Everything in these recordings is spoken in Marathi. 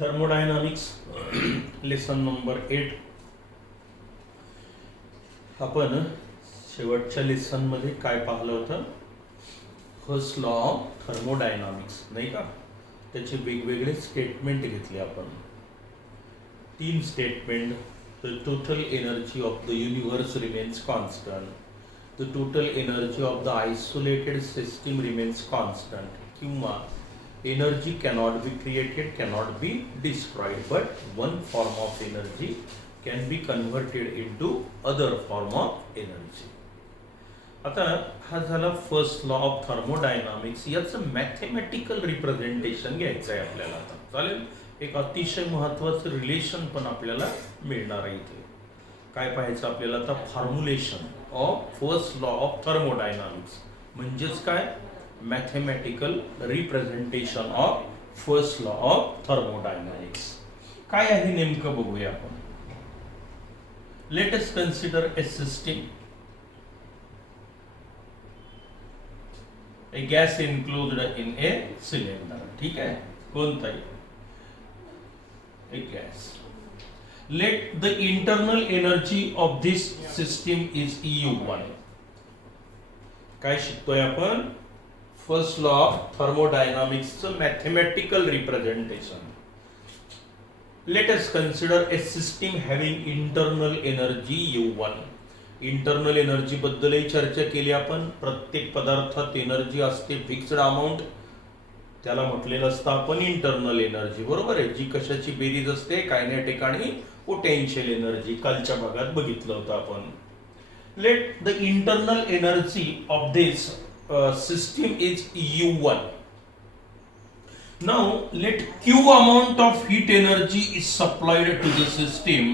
Thermodynamics lesson number 8. आपण शेवटच्या लेसन मध्ये काय पाहिलं होतं? फर्स्ट लॉ ऑफ थर्मोडायनामिक्स, नाही का? त्याचे वेगवेगळे स्टेटमेंट घेतले आपण. 3 statement. The total energy of the universe remains constant, the total energy of the isolated system remains constant, किंवा energy cannot be created, cannot be destroyed, but one form of energy can be converted into other form of energy. आता हा झाला फर्स्ट लॉ ऑफ थर्मोडायनामिक्स. याचं मॅथेमॅटिकल रिप्रेझेंटेशन घ्यायचं आहे आपल्याला. आता चालेल. एक अतिशय महत्वाचं रिलेशन पण आपल्याला मिळणार आहे इथे. काय पाहायचं आपल्याला आता? Formulation of first law of thermodynamics म्हणजेच काय? Mathematical representation of first law of thermodynamics. काय आहे नेमकं बघूया आपण. Let us consider a system, a gas included in a cylinder. ठीक आहे, कोणताही एक gas. Let the internal energy of this system is U1. काय शिकतोय आपण? फर्स्ट लॉ ऑफ थर्मोडायनामिक्सचं mathematical representation. Let us consider a system having internal energy U1. Internal energy बद्दलही चर्चा केली आपण. प्रत्येक पदार्थात एनर्जी असते फिक्स्ड अमाऊंट, त्याला म्हटलेलं असतं आपण इंटरनल एनर्जी. बरोबर आहे? जी कशाची बेरीज असते? कायनेटिक आणि पोटेन्शियल एनर्जी. कालच्या भागात बघितलं होतं आपण. Late the internal energy of this system is U1. Now let Q amount of heat energy is supplied to the system.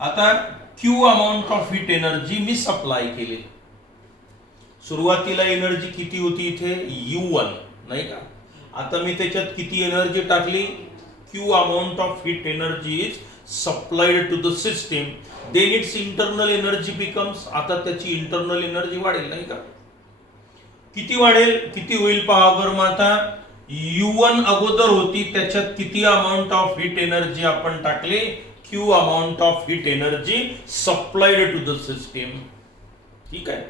आता Q amount of heat energy me supply केली. सुरुवातीला एनर्जी किती होती इथे? U1, नाही का? आता मी त्याच्यात किती एनर्जी टाकली? Q amount of heat energy is supplied to the system. Then its internal energy becomes, आता त्याची इंटरनल एनर्जी वाढेल, नाही का? किती वाढेल? किती होईल पहा बरं. मग आता U1 अगोदर होती, त्याच्यात किती अमाऊंट ऑफ हीट एनर्जी आपण टाकले? Q amount of heat energy supplied to the system. ठीक आहे.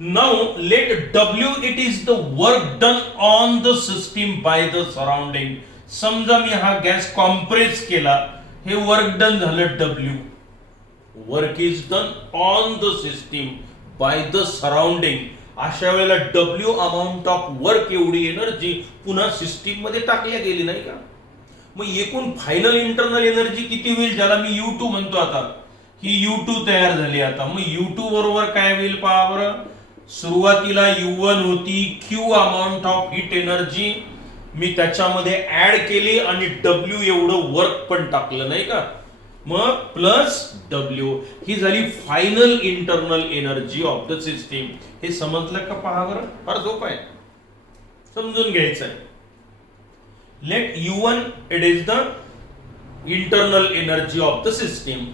Now let W it is the work done on the system by the surrounding. समजा मी हा गॅस कॉम्प्रेस केला, हे वर्क डन झालं W. Work is done on the system by the surrounding. अशा वेळेला W अमाऊंट ऑफ वर्क, एवढी एनर्जी पुन्हा सिस्टीम मध्ये टाकल्या गेली, नाही का? मग एकूण फायनल इंटरनल एनर्जी किती होईल? ज्याला मी U2 म्हणतो. आता ही U2 तयार झाली. आता मग U2 बरोबर काय होईल पहा बरं. सुरुवातीला U1 होती, Q amount of heat energy मी त्याच्यामध्ये ऍड केली आणि W एवढं वर्क पण टाकलं, नाही का? मग प्लस W ही झाली final internal energy of the system. हे समजलं का पहा बरं? फार सोपं आहे, समजून घ्यायचं आहे. Let U1 it is the internal energy of the system.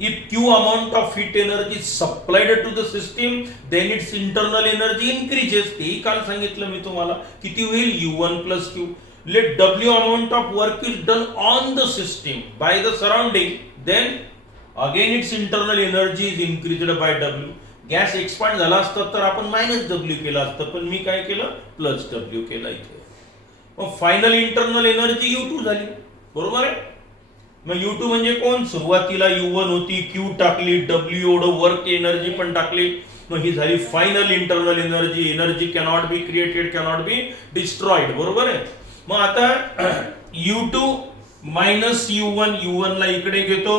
If Q amount of heat energy supplied to the system, then its internal energy increases. तेही काल सांगितलं मी तुम्हाला. किती होईल? U1 plus Q. Let W amount of work is done on the system by the surrounding, then again its internal energy is increased by W. Gas expand झाला असता तर आपण मायनस W केलं असतं, पण मी काय केलं? प्लस W केलं इथे. मग फायनल इंटरनल एनर्जी U2 झाली. बरोबर आहे? मग U2 म्हणजे कोण? सुरुवातीला U1 होती, Q टाकली, W एवढं वर्क एनर्जी पण टाकली. मग ही झाली final internal energy. Energy cannot be created, cannot be destroyed. बरोबर आहे? मग आता U2 मायनस U1, U1 ला इकडे घेतो,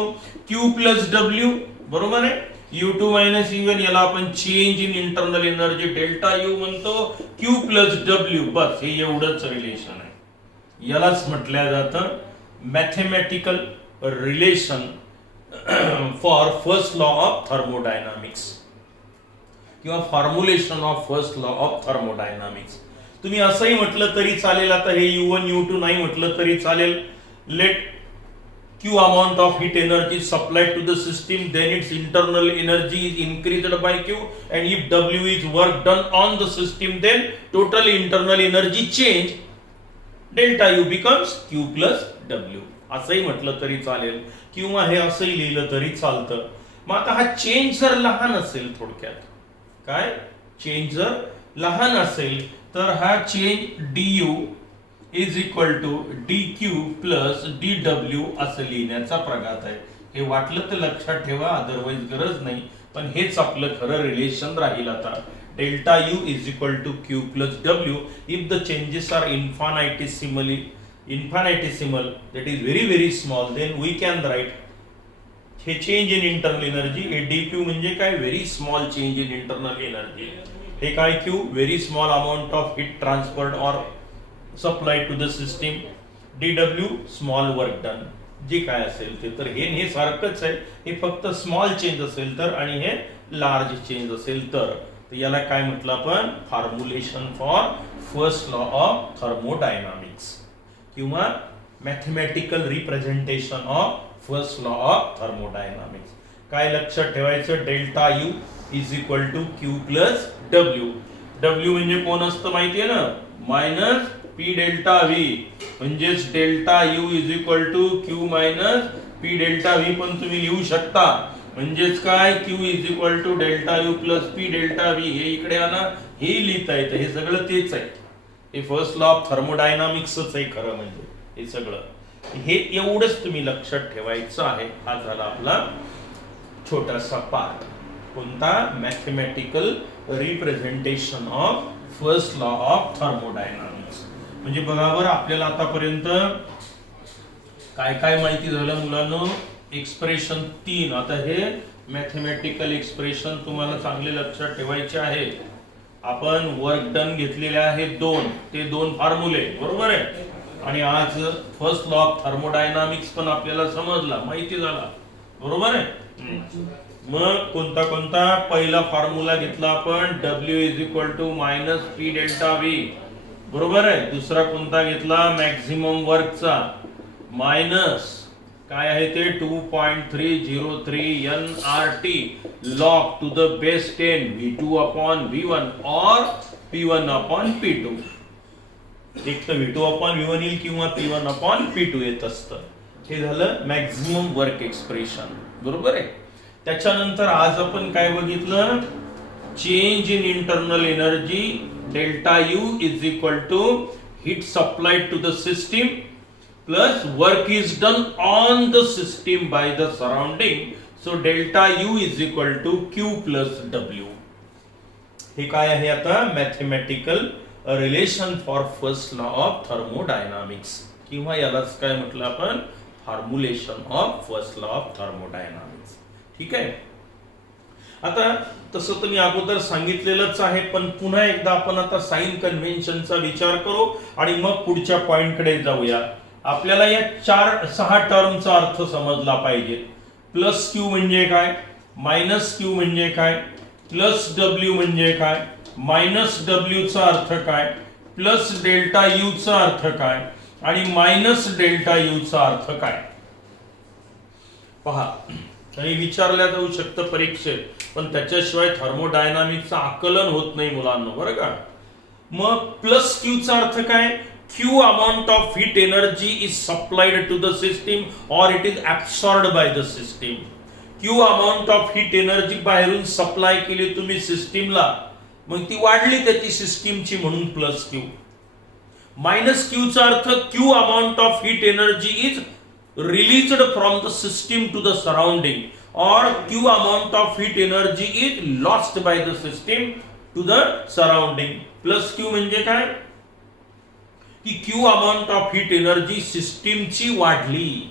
Q प्लस W. बरोबर आहे? U2 मायनस U1 याला आपण change in internal energy delta U म्हणतो. Q प्लस W, बस हे एवढंच रिलेशन आहे. यालाच म्हटलं जातं mathematical relation for first law of thermodynamics किंवा formulation of first law of thermodynamics. तुम्ही असंही म्हटलं तरी चालेल. आता हे U1 U2 नाही म्हटलं तरी चालेल. Let Q amount of heat energy supplied to the system, then its internal energy is increased by Q, and if W is work done on the system, then total internal energy change delta U becomes Q plus W, असंही म्हटलं तरी चालेल किंवा हे असंही लिहिलं तरी चालतं. मग आता हा चेंज जर लहान असेल, थोडक्यात काय चेंज जर लहान असेल तर हा change du is equal to D Q plus D W असं लिहिण्याचा प्रघात आहे. हे वाटलं तर लक्षात ठेवा, अदरवाईज गरज नाही, पण हेच आपलं खरं रिलेशन राहील. आता delta U is equal to Q plus W if the changes are infinitesimal that is very very small, then we can write हे चेंज इन इंटरनल एनर्जी. हे डी क्यू म्हणजे काय, very small change in internal energy. हे काय Q, very small amount of heat transferred or supply to the system. D W small work done, जे काय असेल ते. तर हे सारखंच आहे, हे फक्त स्मॉल चेंज असेल तर आणि हे लार्ज चेंज असेल तर. याला काय म्हटलं आपण, formulation for first law of thermodynamics किंवा mathematical representation of first law of thermodynamics. काय लक्षात ठेवायचं, delta U is equal to Q plus W. W म्हणजे कोण असतं माहितीये ना, मायनस पी डेल्टा व्ही, म्हणजेच delta U is equal to Q minus P delta V पण तुम्ही लिहू शकता. म्हणजेच काय, Q is equal to delta U plus P delta V. हे इकडे आणा, हे लिहिता येतं, हे सगळं तेच आहे. हे फर्स्ट लॉ ऑफ थर्मोडायनामिक्सच आहे खरं म्हणजे हे सगळं. हे एवढंच तुम्ही लक्षात ठेवायचं आहे. हा झाला आपला छोटासा पार्ट. कोणता, mathematical representation of first law of thermodynamics. म्हणजे बघा बरं, आपल्याला आतापर्यंत काय काय माहिती झालं मुलांनो. एक्सप्रेशन 3. आता हे मॅथमॅटिकल एक्सप्रेशन तुम्हाला चांगले लक्षात ठेवायचे आहे. आपण वर्क डन घेतलेले आहे 2, ते 2 फॉर्म्युले, बरोबर आहे. आणि आज फर्स्ट लॉ ऑफ थर्मोडायनामिक्स पण आपल्याला समजला, माहिती झाला, बरोबर आहे. मग कोणता कोणता, पहिला फॉर्म्युला घेतला आपण, W is equal to minus P delta V, बरोबर आहे. दुसरा कोणता घेतला, मॅक्झिमम वर्कचा, मायनस काय आहे ते 2.303 nRT log to the base 10 V2 upon V1 or P1 upon P2. एक तर V2 upon V1 येईल किंवा P1 upon P2 येत असतं. हे झालं मॅक्झिमम वर्क एक्सप्रेशन, बरोबर आहे. त्याच्यानंतर आज आपण काय बघितलं, change in internal energy delta U is equal to heat supplied to the system plus work is done on the system by the surrounding, so delta u is equal to q plus w. हे काय आहे आता, mathematical relation for first law of thermodynamics किंवा यालाच काय म्हटलं आपण, formulation of first law of thermodynamics. ठीक आहे. आता तसं तर मी अगोदर सांगितलेलंच आहे, पण पुन्हा एकदा आपण आता साइन कन्व्हेन्शनचा विचार करू आणि मग पुढच्या पॉइंट कडे जाऊया. आपल्याला या 4-6 टर्मचा अर्थ समजला पाहिजे. प्लस क्यू म्हणजे काय, मायनस क्यू म्हणजे काय, प्लस डब्ल्यू म्हणजे काय, मायनस डब्ल्यू चा अर्थ काय, प्लस डेल्टा यू चा अर्थ काय आणि मायनस डेल्टा यू चा अर्थ काय. पहा, काही विचारल्या जाऊ शकतं परीक्षेत, पण त्याच्याशिवाय थर्मोडायनामिक्सचं आकलन होत नाही मुलांना, बरं का. मग प्लस क्यू चा अर्थ काय, Q amount of heat energy is supplied to the system or it is absorbed by the system. Q amount of heat energy बाहेरून सप्लाय केली तुम्ही सिस्टीमला, मग ती वाढली त्याची सिस्टीमची म्हणून प्लस क्यू. मायनस क्यू चा अर्थ Q amount of heat energy is released from the system to the surrounding or Q amount of heat energy is lost by the system to the surrounding. Plus Q म्हणजे काय की Q amount of heat energy सिस्टीमची वाढली,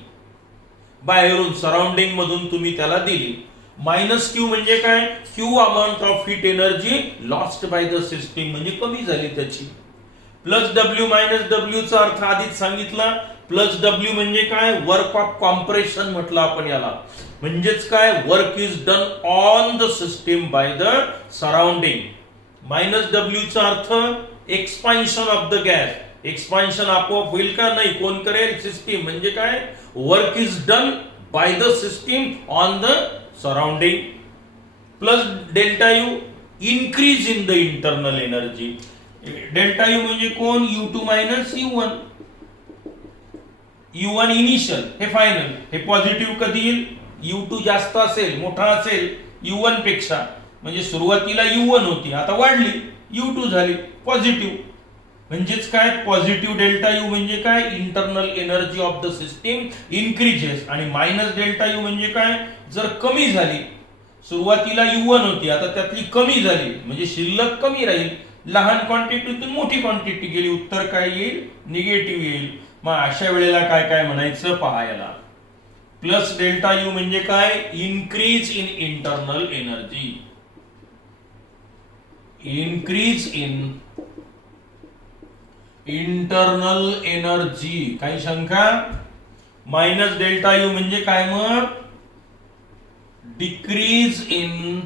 बाहेरून सराउंडिंग मधून तुम्ही त्याला दिली. मायनस क्यू म्हणजे काय, Q amount of heat energy lost by the system म्हणजे कमी झाली त्याची. प्लस डब्ल्यू मायनस डब्ल्यू चा अर्थ आधीच सांगितला. प्लस डब्ल्यू म्हणजे काय, वर्क ऑफ कॉम्प्रेशन म्हटलं आपण याला. म्हणजेच काय, work is done on the system by the surrounding. Minus W चा अर्थ expansion of the gas. Expansion आपोआप होईल का, नाही, कोण करेल, सिस्टीम. म्हणजे काय, work is done by the system on the surrounding. Plus delta U, increase in the internal energy. Delta U म्हणजे कोण, U2 minus U1. U1 initial हे फायनल, हे पॉझिटिव्ह कधी येईल? U2 जास्त असेल, मोठा असेल U1 पेक्षा, म्हणजे सुरुवातीला U1 होती, आता वाढली U2 झाली पॉझिटिव्ह. म्हणजेच काय? पॉझिटिव्ह डेल्टा यू म्हणजे काय? Internal energy of the system increases. आणि मायनस डेल्टा यू म्हणजे काय? जर कमी झाली, सुरुवातीला U1 होती, आता त्यातली कमी झाली, म्हणजे शिल्लक कमी राहील, लहान क्वांटिटीतून मोठी क्वांटिटी गेली, उत्तर काय येईल? निगेटिव्ह येईल. मग अशा वेळेला काय काय म्हणायचं पहायला. प्लस डेल्टा यू म्हणजे काय? Increase in internal energy, increase in internal energy. काही शंका? मायनस डेल्टा यू म्हणजे काय? मग डिक्रीज इन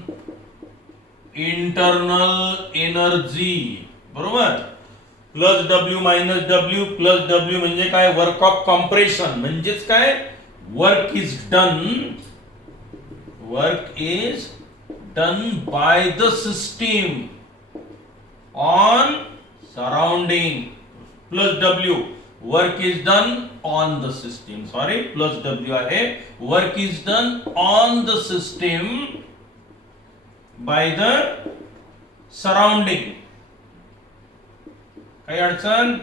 इंटरनल एनर्जी, बरोबर. Plus W minus W, plus W म्हणजे काय? वर्क ऑफ कॉम्प्रेशन, म्हणजेच काय? Work is done by the system on surrounding. Plus W work is done on the system, sorry plus W आहे, work is done on the system by the surrounding. काही अडचण?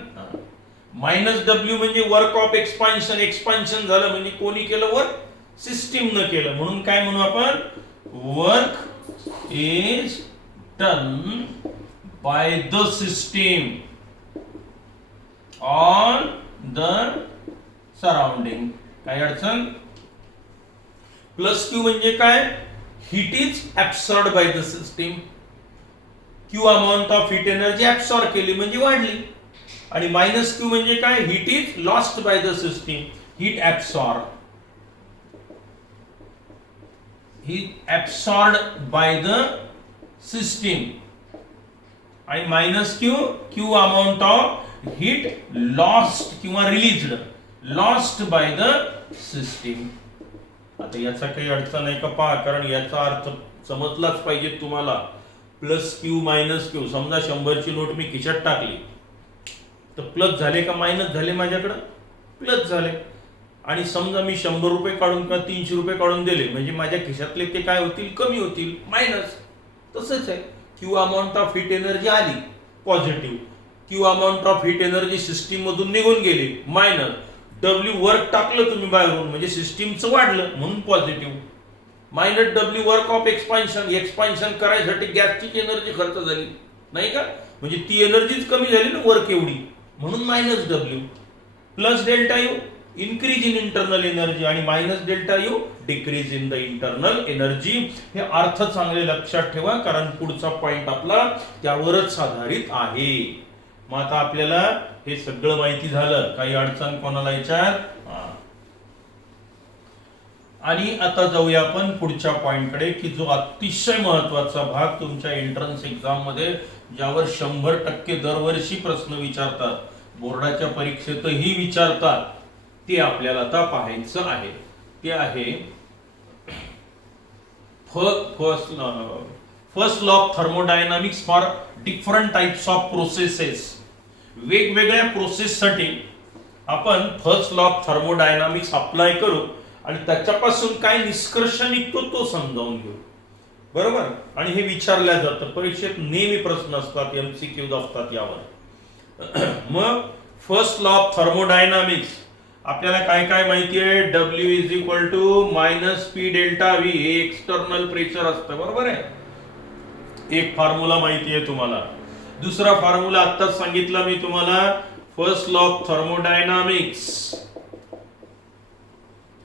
मायनस डब्ल्यू म्हणजे वर्क ऑफ एक्सपान्शन, एक्सपान्शन झालं म्हणजे कोणी केलं? वर्क, सिस्टीम न केलं, म्हणून काय म्हणू आपण? Work is done by the system on the surrounding. काही अडचण? प्लस क्यू म्हणजे काय? Heat is absorbed by the system. Q amount of heat energy absorb केली म्हणजे वाढली. आणि मायनस क्यू म्हणजे काय? Heat is lost by the system, heat absorbed by the system. आणि minus Q, Q amount of heat lost किंवा released, lost by the system. आता याचा काही अडचण आहे का पहा, कारण याचा अर्थ समजलाच पाहिजे तुम्हाला. प्लस क्यू मायनस क्यू, समजा 100ची नोट मी खिशात टाकली तर प्लस झाले का मायनस झाले? माझ्याकडे प्लस झाले. आणि समजा मी 100 रुपये काढून किंवा 300 रुपये काढून दिले, म्हणजे माझ्या खिशातले ते काय होतील? कमी होतील, मायनस. तसंच आहे, Q amount of heat energy आली positive, Q amount of heat energy system मधून निघून गेली मायनस, डब्ल्यू वर्क टाकलं तुम्ही बाहेरून म्हणजे सिस्टीमचं वाढलं म्हणून positive. Minus W work of expansion, expansion करायसाठी गॅसची एनर्जी खर्च झाली नाही का, म्हणजे ती एनर्जीच कमी झाली ना वर्क एवढी, म्हणून minus W. Plus delta U increase in internal energy आणि minus delta U decrease in the internal energy. हे अर्थ चांगले लक्षात ठेवा, कारण पुढचा पॉइंट आपला त्यावरच आधारित आहे. मग आता आपल्याला हे सगळं माहिती झालं, काही अडचण कोणाला याच्यात? आणि आता जाऊया आपण पुढच्या पॉइंटकडे, की जो अतिशय महत्वाचा भाग तुमच्या एंट्रन्स एक्झाम मध्ये, ज्यावर 100% दरवर्षी प्रश्न विचारतात, बोर्डाच्या परीक्षेतही विचारतात, ते आपल्याला आता पाहायचं आहे. ते आहे first law of thermodynamics for different types of processes. वेगवेगळ्या प्रोसेससाठी आपण first law of thermodynamics apply करू आणि त्याच्यापासून काय निष्कर्ष निघतो तो समजावून घेऊ, बरोबर. आणि हे विचारल्या जातं परीक्षेत, नेहमी प्रश्न असतात, MCQ असतात यावर. मग फर्स्ट लॉ ऑफ थर्मोडायनामिक्स आपल्याला काय काय माहिती आहे? W is equal to minus P delta V, हे एक्सटर्नल प्रेशर असतं, बरोबर आहे. एक फॉर्म्युला माहिती आहे तुम्हाला. दुसरा फॉर्म्युला आत्ताच सांगितला मी तुम्हाला, फर्स्ट लॉ ऑफ थर्मोडायनामिक्स.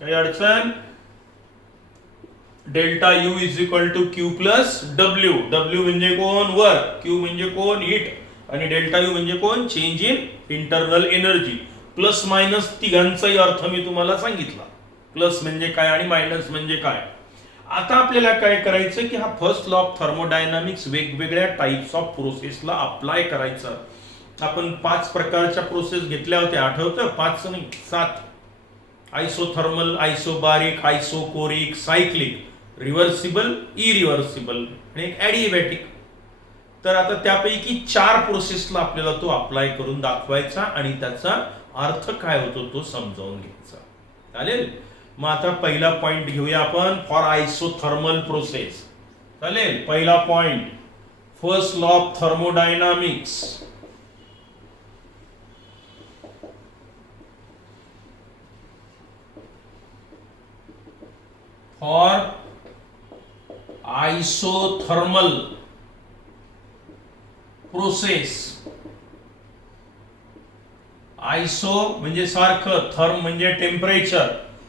काही अडचण? Delta U is equal to Q plus W. W म्हणजे कोण? वर्क. क्यू म्हणजे कोण? हीट. आणि डेल्टा यू म्हणजे कोण? Change in internal energy. Plus minus तिघांचाही अर्थ मी तुम्हाला सांगितला, प्लस म्हणजे काय आणि मायनस म्हणजे काय. आता आपल्याला काय करायचं, की हा फर्स्ट लॉ ऑफ थर्मोडायनामिक्स वेगवेगळ्या टाइप्स ऑफ प्रोसेसला अप्लाय करायचा. आपण 5 प्रकारच्या प्रोसेस घेतल्या होत्या, आठवतं? 5 नाही 7. Isothermal, isobaric, isochoric, cyclic, reversible, irreversible आणि एक ॲडिएबॅटिक. तर आता त्यापैकी 4 प्रोसेसला आपल्याला तो अप्लाय करून दाखवायचा आणि त्याचा अर्थ काय होतो तो समजावून घ्यायचा. चालेल. मग आता पहिला पॉइंट घेऊया आपण, फॉर आयसोथर्मल प्रोसेस. चालेल. पहिला point, first law of thermodynamics. For isothermal process. Iso म्हणजे सारखं, थर्म म्हणजे टेम्परेचर,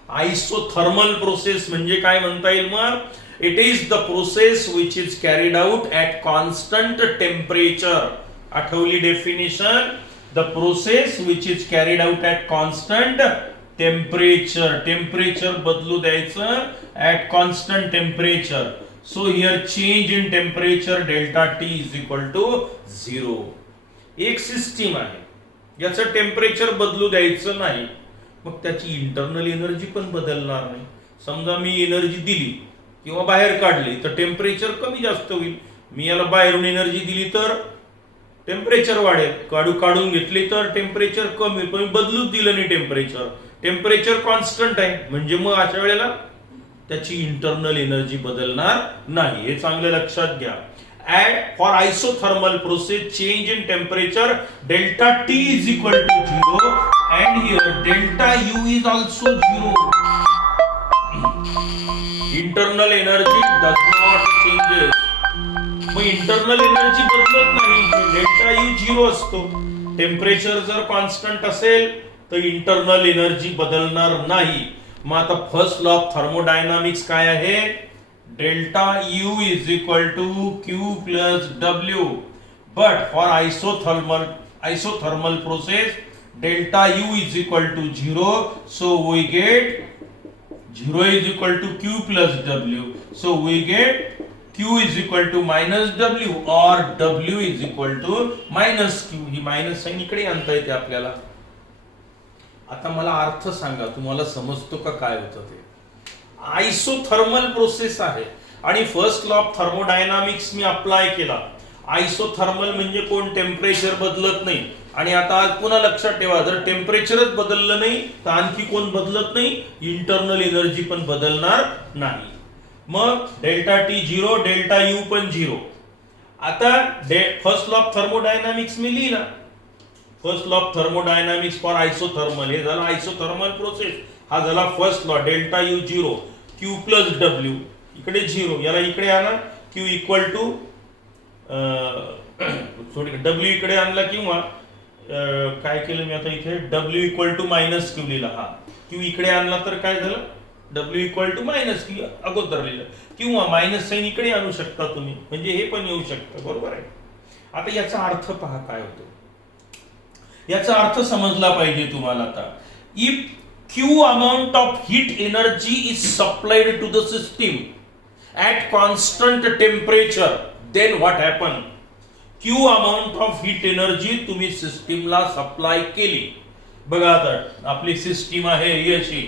आयसोथर्मल प्रोसेस म्हणजे काय म्हणता येईल मग, it is the process which is carried out at constant temperature. आठवली definition, the process which is carried out at constant temperature. Temperature बदलू द्यायचं at constant temperature. So here change in temperature delta T is equal to 0. एक सिस्टीम आहे, याचं टेम्परेचर बदलू द्यायचं नाही, मग त्याची इंटरनल एनर्जी पण बदलणार नाही. समजा मी एनर्जी दिली किंवा बाहेर काढली तर टेम्परेचर कमी जास्त होईल. मी याला बाहेरून एनर्जी दिली तर टेम्परेचर वाढेल, काढून घेतली तर टेम्परेचर कमी होईल. पण बदलूच दिलं नाही टेम्परेचर, टेम्परेचर कॉन्स्टंट आहे, म्हणजे मग अशा वेळेला त्याची इंटरनल एनर्जी बदलणार नाही. हे चांगलं लक्षात घ्या. For isothermal process, change in temperature delta T is equal to 0 and here delta U is also 0. Internal energy does not changes. मग इंटरनल एनर्जी बदलत नाही, डेल्टा U 0 असतो. टेम्परेचर जर कॉन्स्टंट असेल तर इंटरनल एनर्जी बदलणार नाही. मग आता फर्स्ट लॉ ऑफ थर्मोडायनामिक्स काय आहे, delta U is equal to Q plus W, but for isothermal process delta U is equal to 0, so we get 0 is equal to Q plus W, so we get Q is equal to minus W or W is equal to minus Q. ही मायनस साइन इकडे आणता येते आपल्याला. आता मला अर्थ सांगा, तुम्हाला समजतो का काय होतं ते. आयसोथर्मल प्रोसेस आहे आणि first law of thermodynamics me apply केला. आयसोथर्मल म्हणजे कोण, टेम्परेचर बदलत नाही. आणि आता आज पुन्हा लक्षात ठेवा, जर टेम्परेचरच बदललं नाही तर आणखी कोण बदलत नाही, इंटरनल एनर्जी पण बदलणार नाही. मग डेल्टा टी 0, डेल्टा यू पण 0. आता फर्स्ट लॉ ऑफ थर्मोडायनामिक्स मी लिहिला. First law of thermodynamics for isothermal, हे झालं आयसोथर्मल प्रोसेस. हा झाला first law, delta U 0, Q plus W इकडे 0, याला इकडे आणा, क्यू इक्वल टू डब्ल्यू इकडे आणला, किंवा काय केलं मी आता इथे W equal to minus Q लिहिला. हा क्यू इकडे आणला तर काय झालं, W equal to minus Q अगोदर लिहिलं, किंवा मायनस साइन इकडे आणू शकता तुम्ही, म्हणजे हे पण येऊ शकतं. बरोबर आहे. आता याचा अर्थ पहा काय होतो, याचा अर्थ समजला पाहिजे तुम्हाला. आता if Q amount of heat energy is supplied to the system at constant temperature, then what happen? Q amount of heat energy तुम्ही सिस्टीमला सप्लाय केली. बघा आता आपली सिस्टीम आहे ही अशी,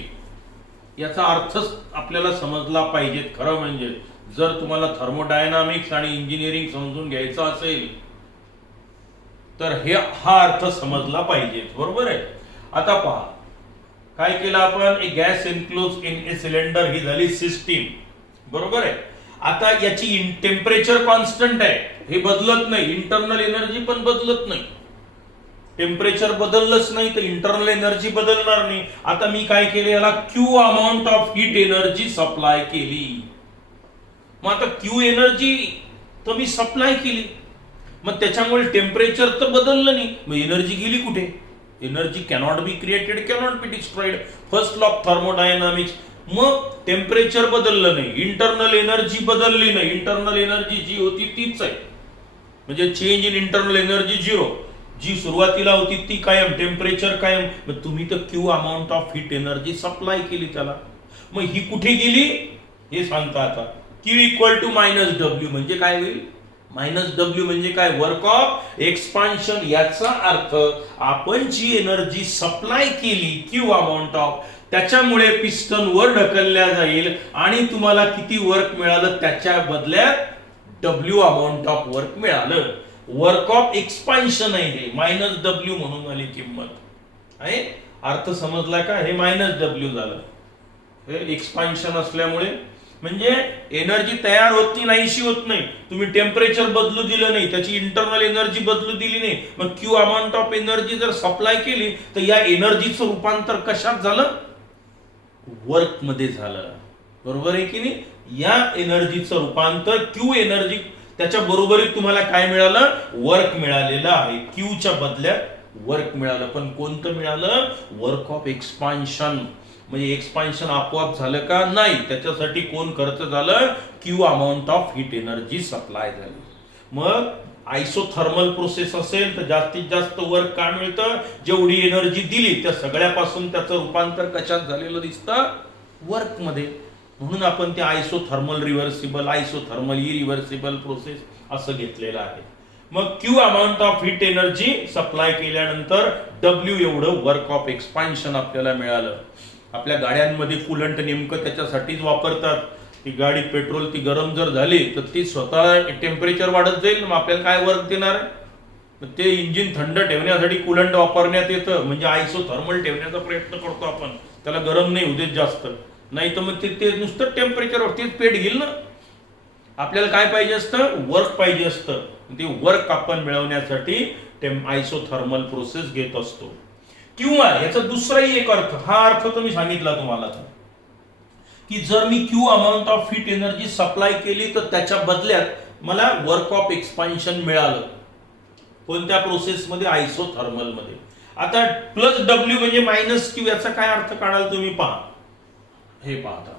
याचा अर्थ आपल्याला समजला पाहिजे. खरं म्हणजे जर तुम्हाला थर्मोडायनामिक्स आणि इंजिनिअरिंग समजून घ्यायचं असेल तर हा अर्थ समजला पाहिजे. बरोबर आहे. आता पहा काय केलं आपण, एक गॅस एन्क्लोज इन ए सिलेंडर, ही झाली सिस्टीम. बरोबर आहे. आता याची टेम्परेचर कॉन्स्टंट आहे, हे बदलत नाही, इंटरनल एनर्जी पण बदलत नाही. टेम्परेचर बदललंच नाही तर इंटरनल एनर्जी बदलणार नाही. आता मी काय केलं, याला Q amount of heat energy supply केली. मग आता क्यू एनर्जी तर मी सप्लाय केली, मग त्याच्यामुळे टेम्परेचर तर बदललं नाही, मग एनर्जी गेली कुठे. Energy cannot be created, cannot be destroyed. First law of thermodynamics. मग टेम्परेचर बदललं नाही, इंटरनल एनर्जी बदलली नाही, इंटरनल एनर्जी जी होती तीच आहे, म्हणजे चेंज इन इंटरनल एनर्जी 0. जी सुरुवातीला होती ती कायम, टेम्परेचर कायम. मग तुम्ही तर Q amount of heat energy supply केली त्याला, मग ही कुठे गेली हे सांगता. आता Q equal to minus W म्हणजे काय होईल, मायनस डब्ल्यू म्हणजे काय, वर्क ऑफ एक्सपान्शन. याचा अर्थ आपण जी एनर्जी सप्लाय केली क्यू अमाऊंट ऑफ, त्याच्यामुळे पिस्टन वर ढकलल्या जाईल आणि तुम्हाला किती वर्क मिळालं त्याच्या बदल्यात डब्ल्यू अमाऊंट ऑफ वर्क मिळालं. वर्क ऑफ एक्सपान्शन आहे हे, मायनस डब्ल्यू म्हणून आली किंमत. आहे. अर्थ समजला का? हे -W झालं, हे एक्सपान्शन असल्यामुळे. म्हणजे एनर्जी तयार होत नाही, नाहीशी होत नाही. तुम्ही टेम्परेचर बदलू दिलं नाही, त्याची इंटरनल एनर्जी बदलू दिली नाही, मग क्यू अमाऊंट ऑफ एनर्जी जर सप्लाय केली तर या एनर्जीचं रूपांतर कशात झालं? वर्क मध्ये झालं. बरोबर आहे की नाही? या एनर्जीचं रूपांतर क्यू एनर्जी, त्याच्या बरोबरीत तुम्हाला काय मिळालं? वर्क मिळालेलं आहे. क्यूच्या बदल्यात वर्क मिळालं. पण कोणतं मिळालं? Work of expansion. म्हणजे एक्सपान्शन आपोआप झालं का? नाही. त्याच्यासाठी कोण खर्च झालं? Q amount of heat energy supply झाली. मग आयसोथर्मल प्रोसेस असेल तर जास्तीत जास्त वर्क का मिळतं? जेवढी एनर्जी दिली त्या सगळ्यापासून त्याचं रूपांतर कशात झालेलं दिसतं? वर्क मध्ये. म्हणून आपण ते isothermal reversible, isothermal irreversible process असं घेतलेलं आहे. मग Q amount of heat energy supply केल्यानंतर डब्ल्यू एवढं वर्क ऑफ एक्सपान्शन आपल्याला मिळालं. आपल्या गाड्यांमध्ये कूलंट नेमकं त्याच्यासाठीच वापरतात. ती गाडी पेट्रोल ती गरम जर झाली तर ती स्वतः टेम्परेचर वाढत जाईल, मग आपल्याला काय वर्क देणार आहे? ते इंजिन थंड ठेवण्यासाठी कूलंट वापरण्यात येतं. म्हणजे आयसोथर्मल ठेवण्याचा प्रयत्न करतो आपण, त्याला गरम नाही होऊ देत जास्त. नाही तर मग ते नुसतं टेम्परेचर तेच पेट घेईल ना. आपल्याला काय पाहिजे असतं? वर्क पाहिजे असतं. ते वर्क आपण मिळवण्यासाठी आयसोथर्मल प्रोसेस घेत असतो. किंवा याचा दुसराही एक अर्थ, हा अर्थ तर मी सांगितला तुम्हाला की जर मी Q amount of heat energy supply केली तर त्याच्या बदल्यात मला वर्क ऑफ एक्सपान्शन मिळालं. कोणत्या प्रोसेसमध्ये? आयसोथर्मल मध्ये. आता प्लस डब्ल्यू म्हणजे -Q, याचा काय अर्थ काढाल तुम्ही? पहा, हे पाहता.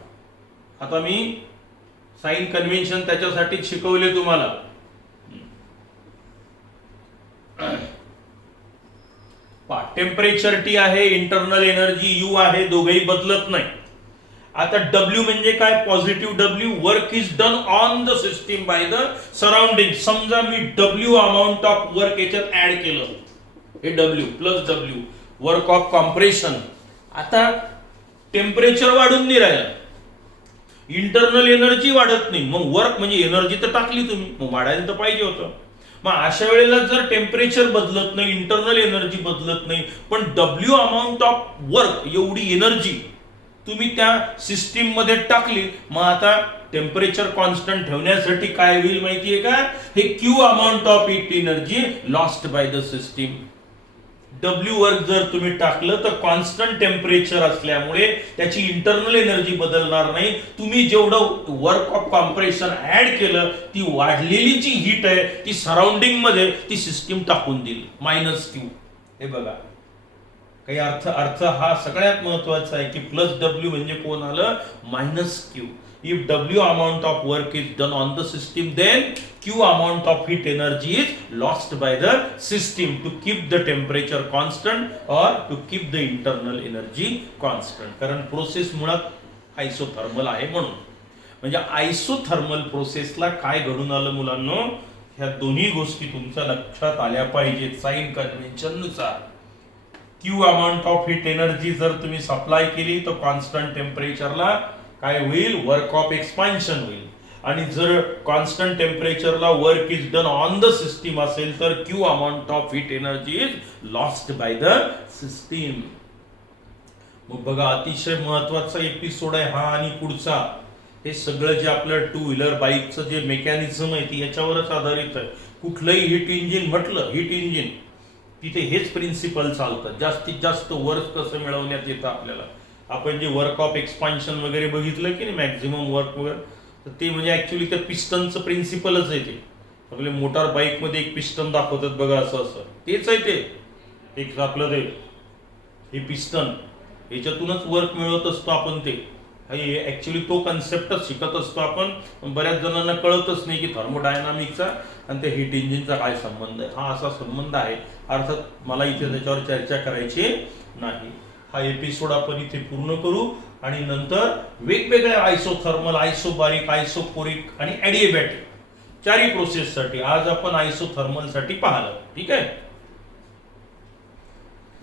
आता मी साइन कन्व्हेन्शन त्याच्यासाठी शिकवले तुम्हाला. टेम्परेचर T आहे, इंटरनल एनर्जी U आहे, दोघेही बदलत नाही. आता W म्हणजे काय? Positive W. Work is done on the system by the surrounding. समजा मी W अमाऊंट ऑफ वर्क याच्यात ऍड केलं, हे W plus W, work of compression. आता टेम्परेचर वाढून नाही राहिलं, इंटरनल एनर्जी वाढत नाही, मग वर्क म्हणजे एनर्जी तर टाकली तुम्ही, मग वाढायला तर पाहिजे होतं. मग अशा वेळेला जर टेम्परेचर बदलत नाही, इंटरनल एनर्जी बदलत नाही, पण डब्ल्यू अमाऊंट ऑफ वर्क एवढी एनर्जी तुम्ही त्या सिस्टीम मध्ये टाकली, मग आता टेम्परेचर कॉन्स्टंट ठेवण्यासाठी काय होईल माहितीये का? हे Q amount of heat energy lost by the system. W work जर तुम्ही टाकलं तर कॉन्स्टंट टेम्परेचर असल्यामुळे त्याची इंटरनल एनर्जी बदलणार नाही. तुम्ही जेवढं वर्क ऑफ कॉम्प्रेशन ऍड केलं, ती वाढलेली जी हीट आहे ती सराउंडिंग मध्ये ती सिस्टीम टाकून देईल, -Q. हे बघा, काही अर्थ हा सगळ्यात महत्वाचा आहे की प्लस डब्ल्यू म्हणजे कोण आलं? -Q. If W amount of work is done on the system, then Q amount of heat energy is lost by the system to keep the temperature constant or to keep the internal energy constant. कारण प्रोसेस मुळात आयसोथर्मल आहे म्हणून. म्हणजे आयसोथर्मल प्रोसेसला काय घडून आलं मुलांनो? ह्या दोन्ही गोष्टी तुमच्या लक्षात आल्या पाहिजेत. साइन कन्व्हेन्शन नुसार Q amount of heat energy जर तुम्ही सप्लाय केली तर कॉन्स्टंट टेम्परेचरला काय होईल? वर्क ऑफ एक्सपान्शन होईल. आणि जर कॉन्स्टंट टेम्परेचरला work is done on the system असेल तर Q amount of heat energy is lost by the system. मग बघा, अतिशय महत्वाचा एपिसोड आहे हा आणि पुढचा. हे सगळं जे आपलं टू व्हीलर बाईकचं जे मेकॅनिझम आहे ती याच्यावरच आधारित आहे. कुठलंही हिट इंजिन म्हटलं, हिट इंजिन, तिथे हेच प्रिन्सिपल चालतं. जास्तीत जास्त वर्क कसं मिळवण्यात येतं आपल्याला. आपण जे वर्क ऑफ एक्सपान्शन वगैरे बघितलं की नाही, मॅक्झिमम वर्क वगैरे, तर ते म्हणजे ऍक्च्युली त्या पिस्टनचं प्रिन्सिपलच आहे. ते आपल्या मोटार बाईक मध्ये एक पिस्टन दाखवतात बघा, असं असं तेच आहे ते. एक आपलं ते हे पिस्टन, याच्यातूनच वर्क मिळवत असतो आपण. ते ऍक्च्युली तो कन्सेप्टच शिकत असतो आपण. बऱ्याच जणांना कळतच नाही की थर्मोडायनामिकचा आणि त्या हीट इंजिनचा काय संबंध आहे. हा असा संबंध आहे. अर्थात मला इथे त्याच्यावर चर्चा करायची नाही. हा एपिसोड आपण इथे पूर्ण करू आणि नंतर वेगवेगळ्या आयसोथर्मल, आयसोबारिक, आयसोपोरिक आणि ॲडिएबॅटिक चारही प्रोसेससाठी आज आपण आयसोथर्मल साठी पाहिलं. ठीक आहे.